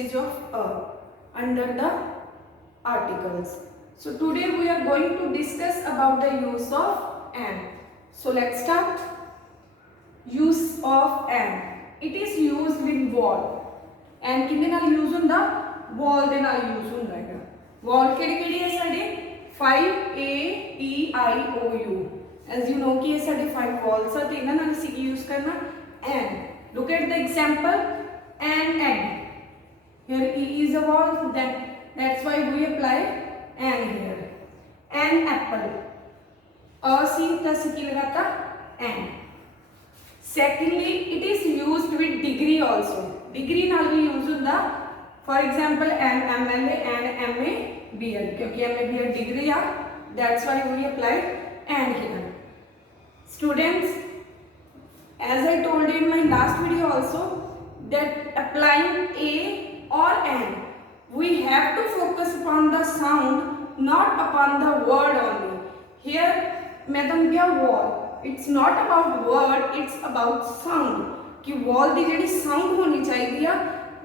usage of under the articles. So today we are going to discuss about the use of an. So let's start. Use of an. It is used with wall. And किंदे नाल use होंदा? Wall दे नाल use होंदा है. Wall केड़ी है साडे? 5 A T I O U. As you know कि ये साडे 5 walls है तो इन्हां नाल असीं की use करना? An. Look at the example. An egg. Here E is a wall, that's why we apply an here. An apple. असी तसी की लगाता an. Secondly, it is used with degree also. Degree नाल भी use होंदा. For example, an MLA and MA BEd. क्योंकि MA BEd degree है, that's why we apply an here. Students, as I told you in my last video also, that applying a or an, we have to focus upon the sound, not upon the word only. Here, madam, wall. It's not about word, it's about sound. कि wall दी JD sound होनी चाहिए आ,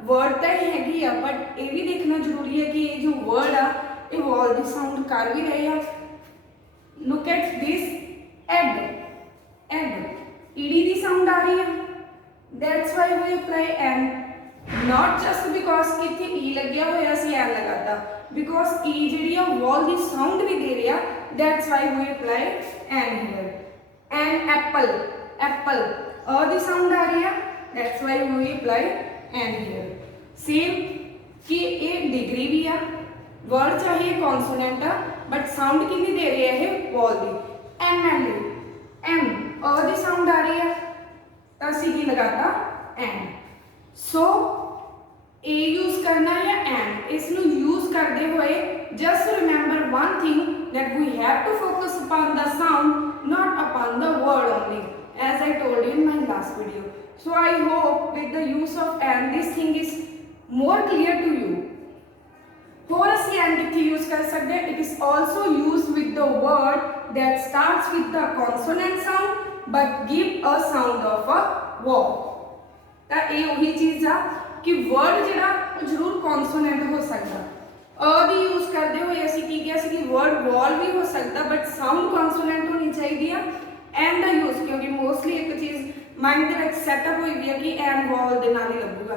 word तो ही हैगी आ, but ये भी देखना जरूरी है कि ये जो word आ, ये wall दी sound कर भी रहे हैं. Look at this egg. Egg. ED the sound आ रही है. That's why we apply an. Not just because कि इत्थे e लग्या होया सी n लगाता, because e जेडी आ wall दी sound भी दे रहा. That's why we apply an here. An apple. Apple. The sound आ रही है. That's why we apply an here. Same कि ये degree भी है. Word चाहिए consonant है, but sound कितनी दे रही है ये wall the. MLA. M. the sound आ रही है. तो सी की लगाता an. So a use करना या an. इसनु use करते हुए just remember one thing, that we have to focus upon the sound, not upon the word only, as I told you in my last video. So I hope with the use of an this thing is more clear to you. और ਅਸੀਂ and कितने use कर सकते हैं? It is also used with the word that starts with the consonant sound but give a sound of a vowel. ਤਾਂ ਇਹ ਉਹੀ ਚੀਜ਼ ਆ कि word ਜਿਹੜਾ ਉਹ ਜ਼ਰੂਰ consonant ਹੋ ਸਕਦਾ. ਦੀ यूज करते हुए ਅਸੀਂ ਕੀ ਕਿਹਾ ਸੀ कि word wall भी हो सकता, but sound consonant होनी चाहिए ਆ. and ਦਾ यूज क्योंकि मोस्टली एक चीज़ माइंड ਦੇ ਵਿੱਚ ਸੈਟਅਪ ਹੋਈ ਵੀ ਹੈ कि and wall ਦੇ ਨਾਲ ਹੀ ਲੱਗੂਗਾ,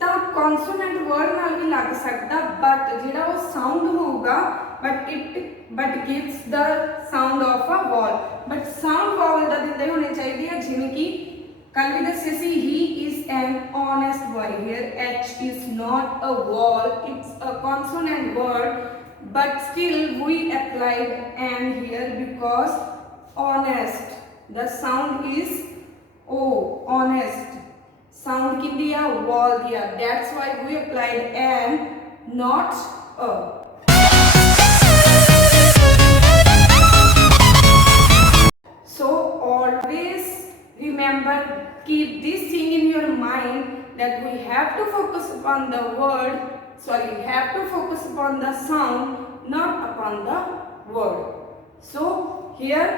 ਤਾਂ consonant word ਨਾਲ ਵੀ ਲੱਗ ਸਕਦਾ, but ਜਿਹੜਾ ਉਹ sound ਹੋਊਗਾ but gives the sound of a vowel, but sound vowel ਦਾ ਦਿੰਦੇ ਹੋਣੇ ਚਾਹੀਦੇ ਆ. ਜਿਵੇਂ कि कल भी दस्सिया सी he is an honest boy. Here H is not a vowel, it's a consonant word, but still we applied an here because honest, the sound is O, honest. Sound किन दिया? Vowel दिया. That's why we applied an, not a. So always remember, keep this thing in your mind, that we have to focus upon the word, have to focus upon the sound, not upon the word. So here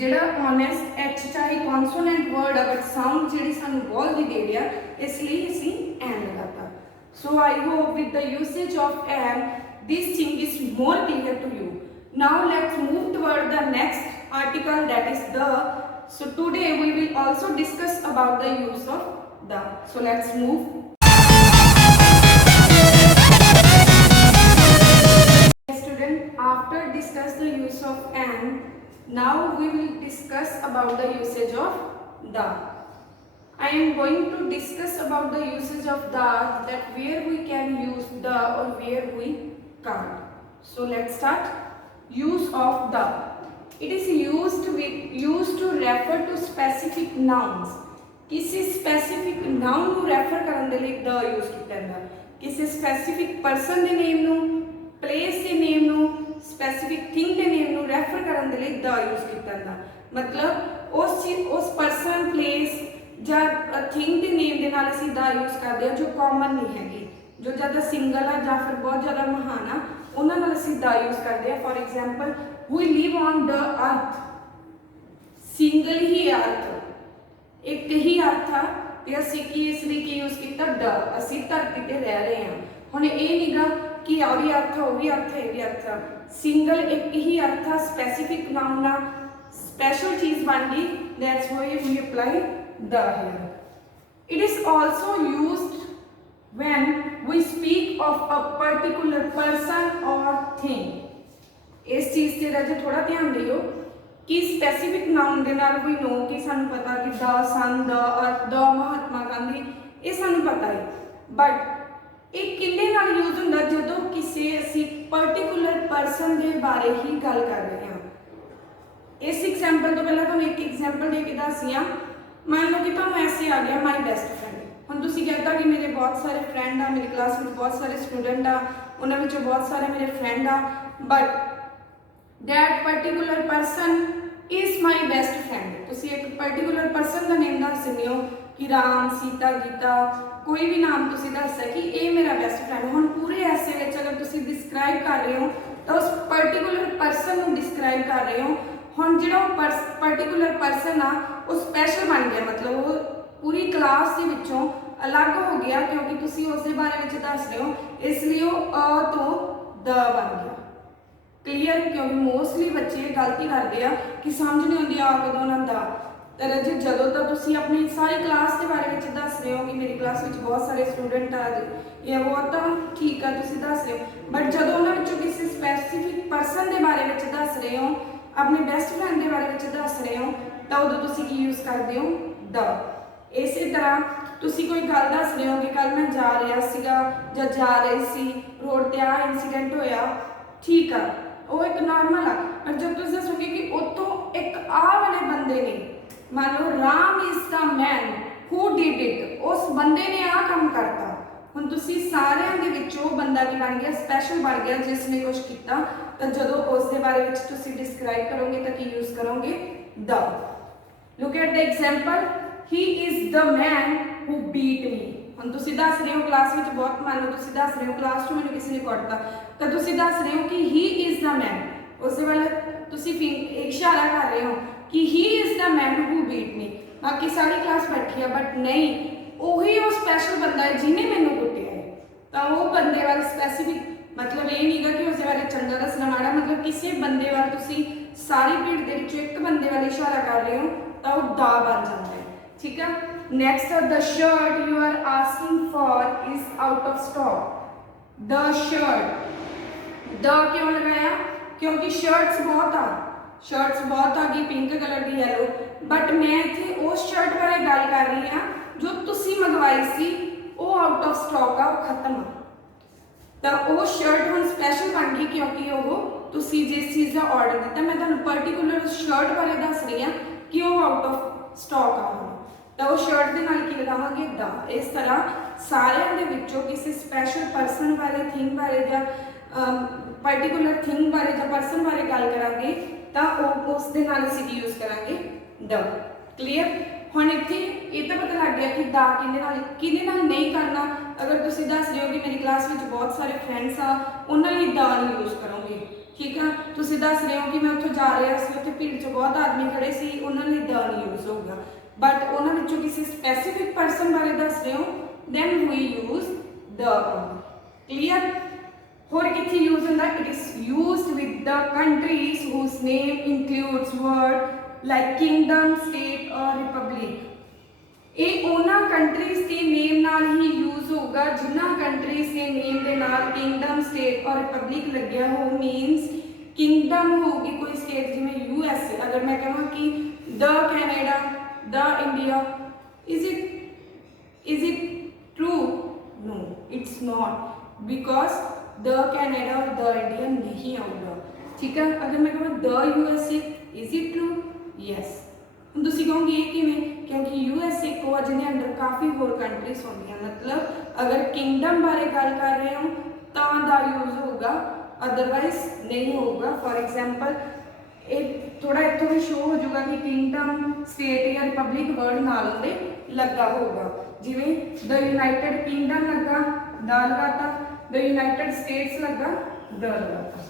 जेड़ा honest h चाहे consonant word है, but sound जेड़ी सानू vowel दी दे रहा, इसलिए इसी an लगाता. So I hope with the usage of an this thing is more clear to you. Now let's move toward the next article, that is the. So today we will also discuss about the use of the. So let's move. Student, after discuss the use of an, now we will discuss about the usage of the. I am going to discuss about the usage of the, that where we can use the or where we can't. So let's start. Use of the. It is used to refer to specific nouns. किसी specific noun ਨੂੰ refer ਕਰਨ ਦੇ ਲਈ the use ਕੀਤਾ ਜਾਂਦਾ. किसी specific person ਦੇ name ਨੂੰ, place ਦੇ name ਨੂੰ, specific thing ਦੇ name ਨੂੰ refer ਕਰਨ ਦੇ ਲਈ the use ਕੀਤਾ ਜਾਂਦਾ. मतलब उस person, place ਜਾਂ thing ਦੇ name ਦੇ ਨਾਲ ਅਸੀਂ the use ਕਰਦੇ ਹਾਂ जो common नहीं हैगी, जो ज़्यादा single ਆ ਜਾਂ फिर बहुत ज़्यादा महान आ, ਉਹਨਾਂ ਨਾਲ ਅਸੀਂ the use ਕਰਦੇ ਹਾਂ. For example, we live on the earth. Single ही अर्थ, एक ही अर्थ था ਤੇ ਅਸੀਂ ਕੀ ਇਸ ਲਈ ਕੀ ਯੂਜ਼ ਕੀਤਾ द, ਅਸੀਂ ਧਰਤੀ ਤੇ ਰਹਿ ਰਹੇ ਹਾਂ। ਹੁਣ ਇਹ ਨਹੀਂਗਾ कि आ भी अर्थ हो भी अर्थ है भी अर्थ सिंगल एक ही अर्थ आ स्पेसिफिक नाउन आ स्पेशल चीज बन गई that's why we apply the here. It is also used when we speak of a particular person और थिंग। इस चीज से राजे थोड़ा ध्यान दियो कि स्पेसिफिक नाउन दे नाल वी नो कि सानू पता कि the sun the earth the Mahatma Gandhi ये सानू पता है, बट ਇਹ ਕਿੰਨੇ ਨਾਲ ਯੂਜ਼ ਹੁੰਦਾ ਜਦੋਂ ਕਿਸੇ ਅਸੀਂ ਪਾਰਟਿਕੂਲਰ ਪਰਸਨ ਦੇ ਬਾਰੇ ਹੀ ਗੱਲ ਕਰ ਰਹੇ ਹਾਂ। ਇਸ ਐਗਜ਼ਾਮਪਲ ਤੋਂ ਪਹਿਲਾਂ ਤੁਹਾਨੂੰ ਇੱਕ ਐਗਜ਼ਾਮਪਲ ਦੇ ਕੇ ਦੱਸਦੀ ਹਾਂ। ਮੰਨ ਲਓ ਕਿ ਤੁਹਾਨੂੰ ਐਸੇ ਆ ਗਿਆ ਮਾਈ ਬੈਸਟ ਫਰੈਂਡ। ਹੁਣ ਤੁਸੀਂ ਕਹਿੰਦਾ ਕਿ ਮੇਰੇ ਬਹੁਤ ਸਾਰੇ ਫਰੈਂਡ ਆ, ਮੇਰੀ ਕਲਾਸ ਵਿੱਚ ਬਹੁਤ ਸਾਰੇ ਸਟੂਡੈਂਟ ਆ, ਉਹਨਾਂ ਵਿੱਚੋਂ ਬਹੁਤ ਸਾਰੇ ਮੇਰੇ ਫਰੈਂਡ ਆ, but that particular person is my best friend. ਤੁਸੀਂ ਇੱਕ ਪਾਰਟਿਕੂਲਰ ਪਰਸਨ ਦਾ ਨੇਮ ਦੱਸ ਸਕਦੇ ਹੋ कि राम सीता गीता कोई भी नाम तुसी दस है कि ये मेरा बेस्ट फ्रेंड। हुण पूरे ऐसे विच अगर तुसी डिस्क्राइब कर रहे हो तो उस पर्टिकुलर परसन को डिस्क्राइब कर रहे हो। हुण जिहड़ा पर्टिकुलर परसन आ वो स्पैशल बन गया, मतलब वो पूरी क्लास के विचों अलग हो गया क्योंकि तुसी उस दे बारे विच दस रहे हो, इसलिए वो अ तो द बन गया। क्लीयर? क्योंकि मोस्टली बच्चे गलती करते हैं कि समझ नहीं आती आ कदों ना द। तो रजी जदों तक तुसी अपनी सारी क्लास के बारे में दस रहे हो कि मेरी क्लास में बहुत सारे स्टूडेंट आ या वो तो ठीक है तुसी दस रहे हो, बट जदों उन्हां विचों किसी स्पैसिफिक परसन के बारे में दस रहे हो, अपने बेस्ट फ्रेंड के बारे में दस रहे हो, तो उदों तुसी की यूज़ करते हो द। इसी तरह तुसी कोई गल दस रहे हो कि कल मैं जा रहा सीगा जां जा रही सी, रोड ते आ इंसीडेंट होया, ठीक है वो एक नॉर्मल आ, पर जब तुसी दसोगे कि उतों एक आ वाले बंदे ने, मान लो Ram is the man who did it, उस बंदे ने आ काम करता। हुण तुसी सारिਆਂ ਦੇ ਵਿੱਚੋਂ बंदा की बन गया स्पैशल बन गया जिसने कुछ किया, तो जदों उस दे बारे ਵਿੱਚ तुसी डिस्क्राइब करोगे तो की यूज करोगे the. Look at the example, he is the man who beat me. हुण तुसी दस रहे हो क्लास ਵਿੱਚ बहुत, मान लो तुसी दस रहे हो क्लास 'ਚ ਮੈਨੂੰ ਕਿਸੇ ਨੇ ਕੁੱਟਤਾ, तो तुसी दस रहे हो कि ही इज द मैन, उस दे वाले तुसी इशारा कर रहे हो कि he is the man who beat me. बाकी सारी क्लास बैठी है बट नहीं ਉਹੀ ਉਹ स्पैशल बंदा है जिन्हें मैनू कुटिया है, तो वो बंदे वाले स्पैसीफिक मतलब ये नहीं गा कि उस बारे चंगा दसना माड़ा, मतलब किसी बंदे वाल तुसी सारी भीड़ के विचों एक बंदे वाल इशारा कर रहे हो तो वो दा बन जाता है। ठीक है, next the shirt you are asking for is out of stock. The shirt the क्यों लगाया? क्योंकि शर्ट्स बहुत आ, शर्ट्स बहुत आ गई पिंक कलर की येलो, बट मैं इत्थे उस शर्ट बारे गल कर रही हाँ जो तुसी मंगवाई सी, वो आउट ऑफ स्टॉक आ, खत्म आ। तो वो शर्ट हुण स्पैशल बन गई क्योंकि वो तुसी जिस चीज़ का ऑर्डर दिता, मैं तुहानूं पर्टिकुलर शर्ट बारे दस रही हाँ कि वो आउट ऑफ स्टॉक आ, तो वो शर्ट के नाल की लगावांगे द। इस तरह सारिਆਂ ਦੇ ਵਿੱਚੋਂ किसी स्पैशल परसन बारे थिंग बारे या पर्टिकुलर थिंग बारे या परसन बारे गल करांगे तो उस दे नाल असीं की यूज़ करांगे द। क्लीयर? हुण इत्थे ये तो पता लग गया कि दा किहदे नाल नहीं करना। अगर तुसीं दस रहे हो कि मेरी क्लास में बहुत सारे फ्रेंड्स आ, उन्हां लई दा नहीं यूज़ करोगे। ठीक है, तुसीं दस रहे हो कि मैं उत्थों जा रहा सी, उत्थे भीड़ च बहुत आदमी खड़े सी, उन्हां लई दा नहीं यूज़ होगा, बट उन्हां विचों किसी स्पैसीफिक परसन बारे दस रहे हो then we use the. Clear? होर कित्थे यूज़ होंदा? It is used with the countries whose name includes word like kingdom, state और रिपब्लिक। ये उन्हां कंट्रीज के नेम नाल ही यूज़ होगा जिन्हां कंट्रीज के नेम के नाल किंगडम, स्टेट और रिपब्लिक लग्या हो। मीनस किंगडम होगी कोई स्टेट जिवें यूएसए, अगर मैं कहां कि the Canada, the India, is it true? No, it's not, because the Canada और द इंडिया नहीं आऊगा। ठीक है, अगर मैं कहूँ the USA, is it true? Yes. हम तुसी कहोगे ये किवें? क्योंकि यूएसए को जिन्हें अंडर काफ़ी होर कंट्रीज होंदियां, मतलब अगर किंगडम बारे गल कर रहे हो तो द यूज़ होगा, अदरवाइज नहीं होगा। फॉर एग्जाम्पल एक थोड़ा इतों भी शो हो जाएगा कि किंगडम, स्टेट या रिपब्लिक वर्ड नाल दे लगा होगा, जिवें द यूनाइटेड किंगडम लगा द लगाता, द यूनाइटेड स्टेट्स लगा द लगाता।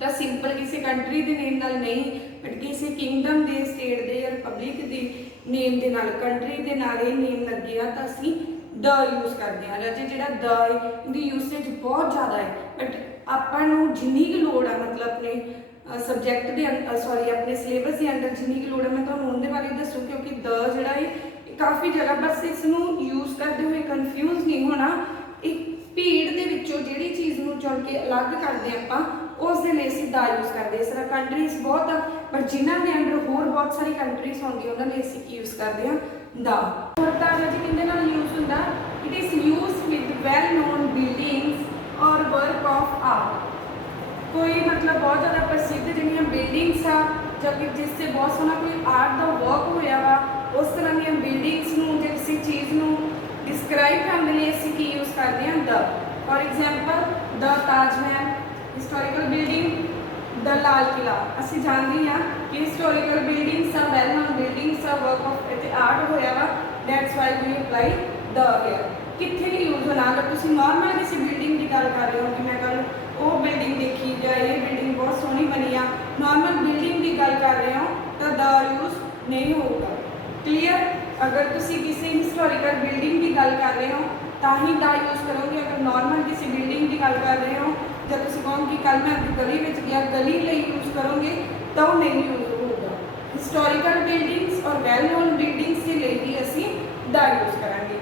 तो सिंपल किसी कंट्री के नेम नाल नहीं, बट किसी किंगडम के, स्टेट के या रिपब्लिक की ਨੇਮ ਦੇ ਨਾਲ, ਕੰਟਰੀ ਦੇ ਨਾਲ ਇਹ ਨੇਮ ਲੱਗੇ ਆ ਤਾਂ ਅਸੀਂ ਦ ਯੂਜ਼ ਕਰਦੇ ਹਾਂ। ਰਾਜੇ ਜਿਹੜਾ ਦ ਹੈ ਇਹਦੀ ਯੂਸੇਜ ਬਹੁਤ ਜ਼ਿਆਦਾ ਹੈ, ਬਟ ਆਪਾਂ ਨੂੰ ਜਿੰਨੀ ਕੁ ਲੋੜ ਆ ਮਤਲਬ ਆਪਣੇ ਸਬਜੈਕਟ ਦੇ ਸੌਰੀ ਆਪਣੇ ਸਿਲੇਬਸ ਦੇ ਅੰਦਰ ਜਿੰਨੀ ਕੁ ਲੋੜ ਹੈ ਮੈਂ ਤੁਹਾਨੂੰ ਉਹਦੇ ਬਾਰੇ ਦੱਸੂ, ਕਿਉਂਕਿ ਦ ਜਿਹੜਾ ਹੈ ਕਾਫੀ ਜਗ੍ਹਾ ਬਸ ਇਸ ਨੂੰ ਯੂਜ਼ ਕਰਦੇ ਹੋਏ ਕਨਫਿਊਜ਼ ਨਹੀਂ ਹੋਣਾ। ਇੱਕ ਭੀੜ ਦੇ ਵਿੱਚੋਂ ਜਿਹੜੀ ਚੀਜ਼ ਨੂੰ ਚੁਣ ਕੇ ਅਲੱਗ ਕਰਦੇ ਆਪਾਂ ਉਸ ਦੇ ਲਈ ਅਸੀਂ ਦਾ ਯੂਜ਼ ਕਰਦੇ। ਇਸ ਤਰ੍ਹਾਂ ਕੰਟਰੀਜ਼ ਬਹੁਤ ਆ, ਪਰ ਜਿਨ੍ਹਾਂ ਦੇ ਅੰਡਰ ਹੋਰ ਬਹੁਤ ਸਾਰੀ ਕੰਟਰੀਜ਼ ਹੁੰਦੀਆਂ ਉਹਨਾਂ ਲਈ ਅਸੀਂ ਕੀ ਯੂਜ਼ ਕਰਦੇ ਹਾਂ, ਦਾ। ਹੋਰ ਤਾਂ ਜੀ ਕਿਹਦੇ ਨਾਲ ਯੂਜ਼ ਹੁੰਦਾ, it is used with well known buildings ਔਰ ਵਰਕ ਆਫ ਆਰਟ। ਕੋਈ ਮਤਲਬ ਬਹੁਤ ਜ਼ਿਆਦਾ ਪ੍ਰਸਿੱਧ ਜਿਹੜੀਆਂ ਬਿਲਡਿੰਗਸ ਆ ਜਾਂ ਕਿ ਜਿਸ 'ਤੇ ਬਹੁਤ ਸੋਹਣਾ ਕੋਈ ਆਰਟ ਦਾ ਵਰਕ ਹੋਇਆ ਵਾ, ਉਸ ਤਰ੍ਹਾਂ ਦੀਆਂ ਬਿਲਡਿੰਗਸ ਨੂੰ ਜਾਂ ਕਿਸੇ ਚੀਜ਼ ਨੂੰ ਡਿਸਕ੍ਰਾਈਬ ਕਰਨ ਦੇ ਲਈ ਅਸੀਂ ਕੀ ਯੂਜ਼ ਕਰਦੇ ਹਾਂ, the. For example the Taj Mahal historical building, the Lal Qila. ਅਸੀਂ ਜਾਣਦੇ ਹਾਂ ਕਿ ਹਿਸਟੋਰੀਕਲ ਬਿਲਡਿੰਗਸ ਆ, ਵੈਲ ਨੋਨ ਬਿਲਡਿੰਗਸ ਆ, ਵਰਕ ਆਫ ਇੱਥੇ ਆਰਟ ਹੋਇਆ ਵਾ, that's why we apply the here. ਕਿੱਥੇ ਨਹੀਂ ਯੂਜ਼ ਹੋਣਾ, ਅਗਰ ਤੁਸੀਂ ਨਾਰਮਲ ਕਿਸੇ ਬਿਲਡਿੰਗ ਦੀ ਗੱਲ ਕਰ ਰਹੇ ਹੋ ਕਿ ਮੈਂ ਕੱਲ ਉਹ ਬਿਲਡਿੰਗ ਦੇਖੀ ਜਾਂ ਇਹ ਬਿਲਡਿੰਗ ਬਹੁਤ ਸੋਹਣੀ ਬਣੀ ਆ, ਨਾਰਮਲ ਬਿਲਡਿੰਗ ਦੀ ਗੱਲ ਕਰ ਰਹੇ ਹੋ ਤਾਂ ਦ ਯੂਜ਼ ਨਹੀਂ ਹੋਊਗਾ। ਕਲੀਅਰ। ਅਗਰ ਤੁਸੀਂ ਕਿਸੇ ਹਿਸਟੋਰੀਕਲ ਬਿਲਡਿੰਗ ਦੀ ਗੱਲ ਕਰ ਰਹੇ ਹੋ ਤਾਂ ਹੀ ਦਾ ਯੂਜ਼ ਕਰੋਗੇ। ਅਗਰ ਨਾਰਮਲ ਕਿਸੇ ਬਿਲਡਿੰਗ ਦੀ ਗੱਲ ਕਰ ਰਹੇ ਹੋ ਜਾਂ ਤੁਸੀਂ ਕਹੋ ਕਿ ਕੱਲ ਮੈਂ ਆਪਣੀ ਗਲੀ ਵਿੱਚ ਗਿਆ, ਗਲੀ ਲਈ ਯੂਜ਼ ਕਰੋਗੇ ਤਾਂ ਉਹ ਨਹੀਂ ਯੂਜ਼ ਹੋਊਗਾ। ਹਿਸਟੋਰੀਕਲ ਬਿਲਡਿੰਗਸ ਔਰ ਵੈਲ ਨੋਨ ਬਿਲਡਿੰਗਸ ਦੇ ਲਈ ਹੀ ਅਸੀਂ ਦਾ ਯੂਜ਼ ਕਰਾਂਗੇ।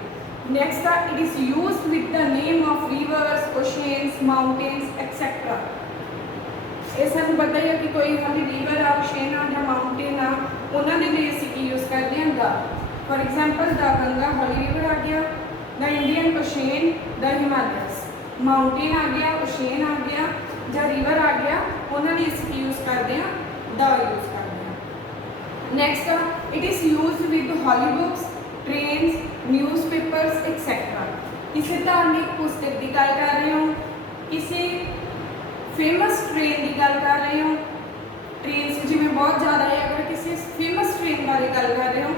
ਨੈਕਸਟ ਆ it is used with the name of reverse, oceans, mountains etcetera. ਇਹ ਸਾਨੂੰ ਪਤਾ ਹੀ ਹੈ ਕਿ ਕੋਈ ਸਾਡੀ ਰਿਵਰ ਆ, ਓਸ਼ੀਅਨ ਆ ਜਾਂ ਮਾਊਂਟੇਨ ਆ, ਉਹਨਾਂ ਦੇ ਲਈ ਅਸੀਂ ਕੀ ਯੂਜ਼ ਕਰਦੇ ਹਾਂ, ਦਾ। For example the Ganga holy river आ गया, the Indian ocean, the Himalayas. Mountain आ गया, ओशियन आ गया ਜਾਂ ਰਿਵਰ ਆ ਗਿਆ, ਉਹਨਾਂ ਲਈ ਅਸੀਂ ਕੀ ਯੂਜ਼ ਕਰਦੇ ਹਾਂ, ਦਾ ਯੂਜ਼ ਕਰਦੇ ਹਾਂ। Next it is used with ਹੌਲੀ ਬੁੱਕਸ, ਟ੍ਰੇਨਸ, ਨਿਊਜ਼ਪੇਪਰਸ ਐਕਸੈਟਰਾ। ਕਿਸੇ ਧਾਰਮਿਕ ਪੁਸਤਕ ਦੀ ਗੱਲ ਕਰ ਰਹੇ ਹੋ, ਕਿਸੇ ਫੇਮਸ ਟ੍ਰੇਨ ਦੀ ਗੱਲ ਕਰ ਰਹੇ ਹੋ, ਟ੍ਰੇਨਸ ਜਿਵੇਂ ਬਹੁਤ ਜ਼ਿਆਦਾ ਹੈ, ਅਗਰ ਕਿਸੇ ਫੇਮਸ ਟ੍ਰੇਨ ਬਾਰੇ ਗੱਲ ਕਰ ਰਹੇ ਹੋ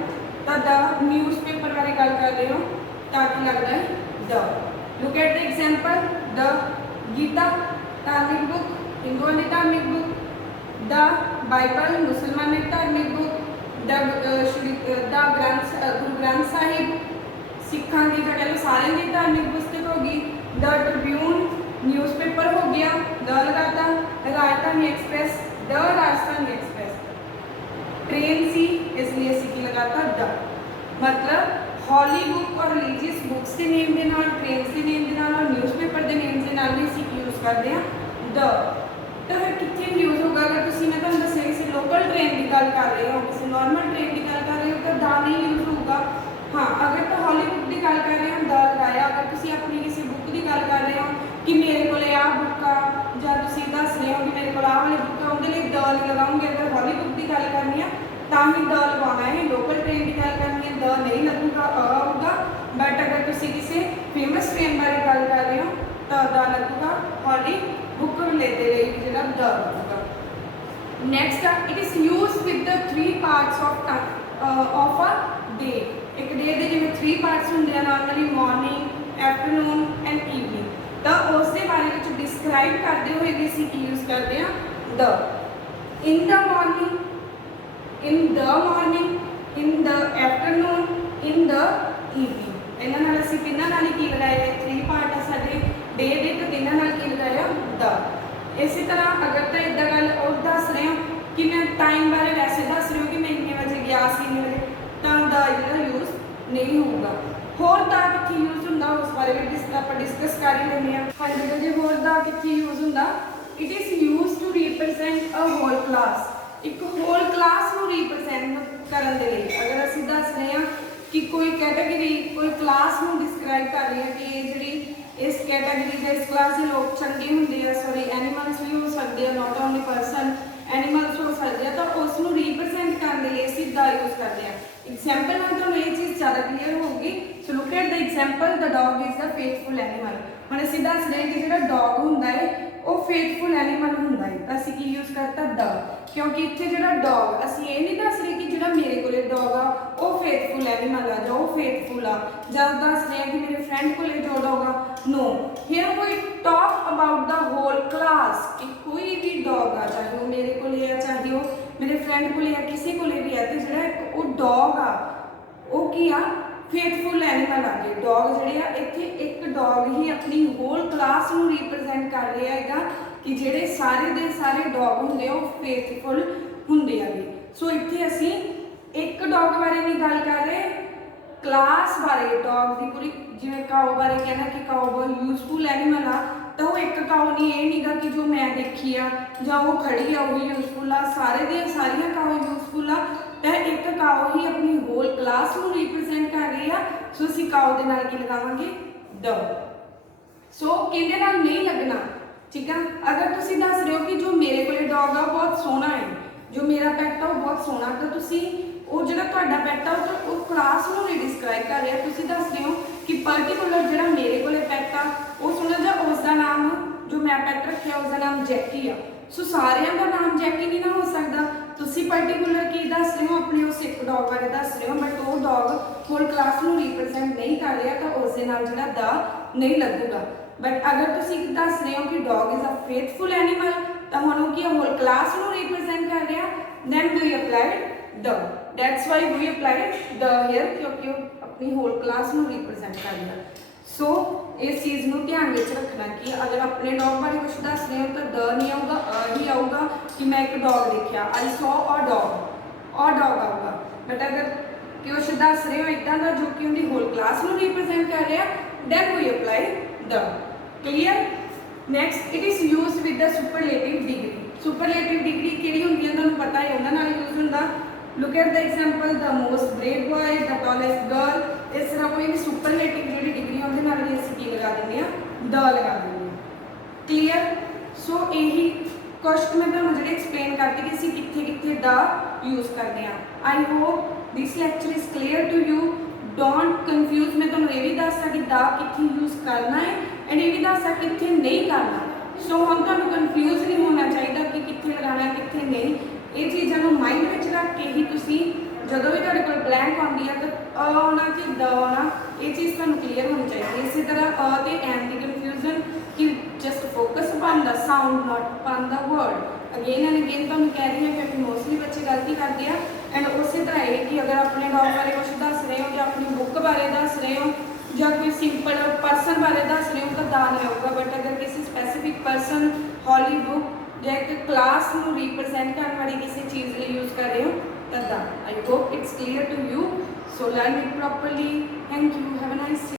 ਤਾਂ ਦ। ਨਿਊਜ਼ਪੇਪਰ ਬਾਰੇ ਗੱਲ ਕਰ ਰਹੇ ਹੋ ਤਾਂ ਕੀ ਲੱਗਦਾ ਹੈ, ਦ। ਲੁੱਕ ਐਟ ਦ ਐਗਜ਼ਾਮਪਲ, ਦ ਗੀਤਾ ਧਾਰਮਿਕ ਬੁੱਕ, ਹਿੰਦੂਆਂ ਦੀ ਧਾਰਮਿਕ ਬੁੱਕ, ਦ ਬਾਈਬਲ ਮੁਸਲਮਾਨ ਦੀ ਧਾਰਮਿਕ ਬੁੱਕ, ਦ ਗੁਰੂ ਗ੍ਰੰਥ ਸਾਹਿਬ ਸਿੱਖਾਂ ਦੀ ਜਾਂ ਕਹਿ ਲਓ ਸਾਰਿਆਂ ਦੀ ਧਾਰਮਿਕ ਪੁਸਤਕ ਹੋ ਗਈ, ਦ ਟ੍ਰਿਬਿਊਨ ਨਿਊਜ਼ਪੇਪਰ ਹੋ ਗਿਆ, ਦ ਲਗਾਤਾ। ਰਾਜਧਾਨੀ ਐਕਸਪ੍ਰੈਸ, ਦ ਰਾਜਧਾਨੀ ਐਕਸਪ੍ਰੈਸ। ट्रेन सी इसलिए ਅਸੀਂ ਕੀ ਲਗਾਤਾ, ਦ। मतलब हॉली बुक और रिलीजियस बुक्स के नेम के नाल, ट्रेन के नेम के नाल और न्यूज़पेपर के नेम के नाल भी ਅਸੀਂ ਕੀ यूज़ करते हैं, द। तो फिर कितने यूज़ होगा, अगर तुम मैं तुम दस किसी लोकल ट्रेन की गल कर रहे हो, किसी नॉर्मल ट्रेन की गल कर रहे हो तो द नहीं यूज़ होगा। हाँ, अगर तो हॉली बुक की गल कर रहे हो द लगाया। अगर तुम अपनी किसी बुक की गल कर रहे हो कि मेरे को आ बुक आ ਜਾਂ ਤੁਸੀਂ दस रहे हो कि मेरे को वाली बुक है, उनके लिए द नहीं लगाओगे। अगर हॉली बुक की गल करनी है ਤਾਂ ਹੀ ਦ ਲਗਾਉਣਾ ਹੈ। ਲੋਕਲ ਟ੍ਰੇਨ ਦੀ ਗੱਲ ਕਰਨੀ ਹੈ ਦ ਨਹੀਂ ਲੱਗੂਗਾ, ਅ ਆਊਗਾ। ਬਟ ਅਗਰ ਤੁਸੀਂ ਕਿਸੇ ਫੇਮਸ ਟ੍ਰੇਨ ਬਾਰੇ ਗੱਲ ਕਰ ਰਹੇ ਹੋ ਤਾਂ ਦ ਲੱਗੂਗਾ। ਹੌਲੀ ਬੁੱਕ ਦੇ ਲਈ ਜਿਹੜਾ ਦ ਲੱਗੂਗਾ। ਨੈਕਸਟ ਆ it is used with the 3 parts of a day. ਇੱਕ ਡੇ ਦੇ ਜਿਵੇਂ 3 ਪਾਰਟਸ ਹੁੰਦੇ ਆ normally, morning, afternoon and evening, ਤਾਂ ਉਸ ਦੇ ਬਾਰੇ ਵਿੱਚ ਡਿਸਕ੍ਰਾਈਬ ਕਰਦੇ ਹੋਏ ਵੀ ਅਸੀਂ ਕੀ ਯੂਜ਼ ਕਰਦੇ ਹਾਂ, the. In the morning, in the morning, in the afternoon, in the evening। ਇਹਨਾਂ ਨਾਲ ਅਸੀਂ ਕਿੰਨਾ ਨਾਲ ਕੀ ਲਗਾਇਆ, 3 ਪਾਰਟ ਆ ਸਾਡੇ ਡੇ ਦੇ, ਤੇ ਤਿੰਨਾਂ ਨਾਲ ਕੀ ਲਗਾਇਆ, ਦ। ਇਸੇ ਤਰ੍ਹਾਂ ਅਗਰ ਤਾਂ ਇੱਦਾਂ ਗੱਲ ਉਹ ਦੱਸ ਰਹੇ ਹੋ ਕਿ ਮੈਂ ਟਾਈਮ ਬਾਰੇ ਵੈਸੇ ਦੱਸ ਰਹੀ ਹਾਂ ਕਿ ਮੈਂ ਇੰਨੇ ਵਜੇ ਗਿਆ ਸੀ, ਇੰਨੇ ਵਜੇ, ਤਾਂ ਦਾ ਜਿਹੜਾ ਯੂਜ਼ ਨਹੀਂ ਹੋਊਗਾ। ਹੋਰ ਦਾ ਕਿੱਥੇ ਯੂਜ਼ ਹੁੰਦਾ ਉਸ ਬਾਰੇ ਵੀ ਆਪਾਂ ਡਿਸਕਸ ਕਰ ਹੀ ਲੈਂਦੇ ਹਾਂ। ਹਾਂਜੀ ਜੀ, ਹੋਰ ਦਾ ਕਿੱਥੇ ਯੂਜ਼ ਹੁੰਦਾ, it is use to represent a whole class. ਇੱਕ ਹੋਲ ਕਲਾਸ ਨੂੰ ਰਿਪਰੈਜ਼ੈਂਟ ਕਰਨ ਦੇ ਲਈ ਅਗਰ ਅਸੀਂ ਦੱਸ ਰਹੇ ਹਾਂ ਕਿ ਕੋਈ ਕੈਟਾਗਰੀ, ਕੋਈ ਕਲਾਸ ਨੂੰ ਡਿਸਕ੍ਰਾਈਬ ਕਰ ਰਹੇ ਹਾਂ ਕਿ ਇਹ ਜਿਹੜੀ ਇਸ ਕੈਟਾਗਰੀ ਜਾਂ ਇਸ ਕਲਾਸ ਦੇ ਲੋਕ ਚੰਗੇ ਹੁੰਦੇ ਆ, ਸੌਰੀ ਐਨੀਮਲਸ ਵੀ ਹੋ ਸਕਦੇ ਆ, ਨਾਟ ਓਨਲੀ ਪਰਸਨ, ਐਨੀਮਲਸ ਹੋ ਸਕਦੇ ਆ, ਤਾਂ ਉਸ ਨੂੰ ਰਿਪਰੈਜ਼ੈਂਟ ਕਰਨ ਦੇ ਲਈ ਅਸੀਂ ਦਾ ਯੂਜ਼ ਕਰਦੇ ਹਾਂ। ਐਗਜ਼ਾਮਪਲ ਨਾਲ ਤੁਹਾਨੂੰ ਇਹ ਚੀਜ਼ ਜ਼ਿਆਦਾ ਕਲੀਅਰ ਹੋਊਗੀ। So look at the example, the dog is a faithful animal. ਹੁਣ ਅਸੀਂ ਦੱਸ ਰਹੇ ਕਿ ਜਿਹੜਾ ਡੌਗ ਹੁੰਦਾ ਹੈ वो फेथफुल एनीमल हुंदा है तां असीं की यूज़ करता द, क्योंकि इत्थे जिहड़ा डॉग असीं ये नहीं दस रहे कि जिहड़ा मेरे कोले डॉग आ वो फेथफुल एनीमल आ जां वो फेथफुल आ, जां दस रहे कि मेरे फ्रेंड कोले जो डॉग आ। No, here we talk about the whole class कि कोई भी डॉग आ चाहे वो मेरे कोले आ चाहे वो मेरे फ्रेंड कोले आ किसी कोले भी आ ते जिहड़ा वो डॉग आ वो की आ फेथफुल एनीमल आ गए। डॉग जिहड़े आ इत्थे एक डॉग ही अपनी होल क्लास नूं रिप्रजेंट कर रहा हैगा कि जिहड़े सारे दे सारे डॉग हुंदे आ फेथफुल हुंदे आगे। सो इत्थे असीं एक डॉग बारे नहीं गल कर रहे, क्लास बारे डॉग की पूरी, जिवें काओ बारे कहना कि काओ बहुत यूजफुल एनीमल आ, तो वो एक काओ नहीं ये नहीं गा कि जो मैं देखी आ जां वो खड़ी आ वही यूजफुल आ, सारे दे सारियां काओ यूजफुल आ, तो एक काओ ही अपनी होल क्लास को रिप्रजेंट कर रही है। सो असीं काओ दे नाल की लगावांगे द। सो किहदे नाल नहीं लगना, ठीक है। अगर तुसीं दस रहे हो कि जो मेरे कोले डॉग आ बहुत सोहना है, जो मेरा पैट आ वो बहुत सोहना, तो तुसीं वो जिहड़ा तुहाडा पैट आ वो क्लास नूं नहीं डिस्क्राइब कर रहा, तुसीं दस रहे हो कि पर्टिकुलर जिहड़ा मेरे कोले पैट आ वो सोहना जां उसका नाम जो मैं पैट रखिया उसका नाम जैकी आ। सो सारियां दा नाम जैकी नहीं ना हो सकदा, तुसीं पर्टिकुलर की दस रहे हो अपने उस एक डॉग बारे दस रहे हो, बट वो डॉग होल क्लास नूं रिप्रजेंट नहीं कर रहा तो उस दे नाल जिहड़ा द नहीं लगूगा। बट अगर तुसीं दस रहे हो कि dog is a faithful animal तो हुण वो की होल क्लास नूं रिप्रजेंट कर रहा, then we applied the. That's why we applied the here, क्योंकि वो अपनी होल क्लास नूं रिप्रजेंट कर रहा। सो इस चीज़ को ध्यान में रखना कि अगर अपने डॉग बारे कुछ दस रहे हो तो द नहीं आऊगा, ही आऊगा कि मैं एक डॉग देखा, आई सॉ अ डॉग आऊगा। बट अगर कुछ दस रहे हो इदा का जो कि उनकी होल क्लास को रिप्रजेंट कर रहा, then we apply the. Clear. Next, it is use with the superlative degree. Superlative degree किहड़ी हुंदी है तुहानूं पता है, उहनां नाल यूज हुंदा। Look at the example, the most brave boy, the tallest girl, इस तरह कोई भी सुपरलेटिव जी डिग्री उहदे नाल भी असीं की लगा देंगे द लगा देंगे। क्लीयर। सो यही कुछ मैं तुहानूं जिहड़े एक्सप्लेन करती कि असीं कित्थे कित्थे द यूज करते हैं। I hope this lecture is clear to you. Don't confuse, मैं तुहानूं ये भी दसदा कि द कित्थे यूज करना है एंड ये भी दसदा कित्थे नहीं करना। सो हुण तुहानूं कन्फ्यूज नहीं होना चाहिए कि कित्थे लगाना है कित्थे नहीं। ये चीज़ों को माइंड में रख के ही तुसीं जदों भी तुहाडे कोल ब्लैंक आउंदी है तो अ आउणा ते द आउणा, ये चीज़ तुहानूं क्लीयर होनी चाहिए। इसी तरह अ ते एंड की कन्फ्यूजन कि just focus upon the sound not upon the word. Again and again तुहानूं कह रही है क्योंकि मोस्टली बच्चे गलती करते हैं। एंड उसी तरह है कि अगर अपने डॉग बारे कुछ दस रहे हो या अपनी बुक बारे दस रहे हो या कोई सिंपल पर्सन बारे दस रहे हो तो द नहीं आऊगा। बट अगर किसी स्पैसीफिक पर्सन, हॉली बुक या एक क्लास को रिप्रजेंट करने वाली किसी चीज़ लिए यूज कर रहे हो तो the. I hope it's clear to you. So learn it properly. Thank you. Have a nice day.